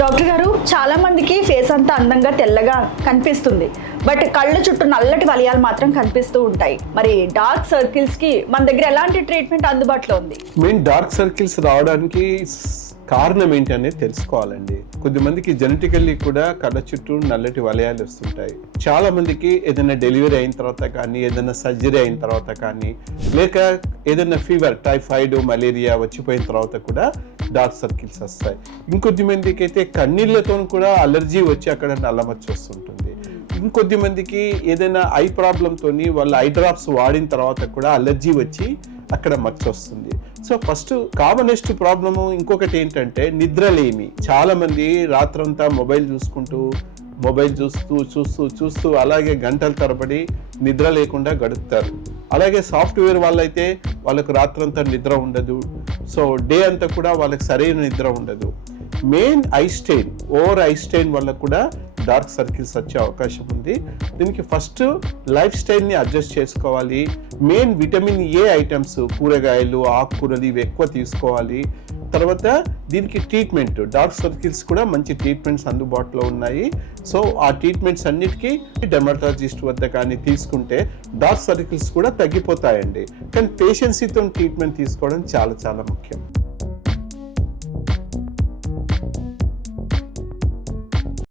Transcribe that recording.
Doctor గారు, చాలా మందికి ఫేస్ అంతా అందంగా తెల్లగా కనిపిస్తుంది, బట్ కళ్ళ చుట్టూ నల్లటి వలయాలు మాత్రం కనిపిస్తూ ఉంటాయి. మరి డార్క్ సర్కిల్స్ కి మన దగ్గర ఎలాంటి ట్రీట్మెంట్ అందుబాటులో ఉంది? మెయిన్ డార్క్ సర్కిల్స్ రావడానికి కారణం ఏంటి అనేది తెలుసుకోవాలండి. కొద్దిమందికి జెనెటికల్లీ కూడా కళ్ళ చుట్టూ నల్లటి వలయాలు వస్తుంటాయి. చాలా మందికి ఏదైనా డెలివరీ అయిన తర్వాత కానీ, ఏదైనా సర్జరీ అయిన తర్వాత కానీ, లేక ఏదైనా ఫీవర్, టైఫాయిడ్, మలేరియా వచ్చిపోయిన తర్వాత కూడా డార్క్ సర్కిల్స్ వస్తాయి. ఇంకొద్ది మందికి అయితే కన్నీళ్లతో కూడా అలర్జీ వచ్చి అక్కడ నల్లమచ్చ వస్తుంటుంది. ఇంకొద్ది మందికి ఏదైనా ఐ ప్రాబ్లంతో వాళ్ళు ఐ డ్రాప్స్ వాడిన తర్వాత కూడా అలర్జీ వచ్చి అక్కడ మచ్చ వస్తుంది. సో ఫస్ట్ కామనెస్ట్ ప్రాబ్లము ఇంకొకటి ఏంటంటే నిద్రలేమి. చాలా మంది రాత్రంతా మొబైల్ చూస్తూ అలాగే గంటల తరబడి నిద్ర లేకుండా గడుపుతారు. అలాగే సాఫ్ట్వేర్ వాళ్ళైతే వాళ్ళకు రాత్రంతా నిద్ర ఉండదు. సో డే అంతా కూడా వాళ్ళకి సరైన నిద్ర ఉండదు. Main eye strain, over eye strain వల్ల కూడా డార్క్ సర్కిల్స్ వచ్చే అవకాశం ఉంది. దీనికి ఫస్ట్ లైఫ్ స్టైల్ని అడ్జస్ట్ చేసుకోవాలి. మెయిన్ విటమిన్ ఏ ఐటమ్స్, కూరగాయలు, ఆకుకూరలు ఇవి ఎక్కువ తీసుకోవాలి. తర్వాత దీనికి ట్రీట్మెంట్, డార్క్ సర్కిల్స్ కూడా మంచి ట్రీట్మెంట్స్ అందుబాటులో ఉన్నాయి. సో ఆ ట్రీట్మెంట్స్ అన్నిటికీ డెర్మటాలజిస్ట్ వద్ద కానీ తీసుకుంటే డార్క్ సర్కిల్స్ కూడా తగ్గిపోతాయండి. కానీ పేషెన్సీతో ట్రీట్మెంట్ తీసుకోవడం చాలా చాలా ముఖ్యం.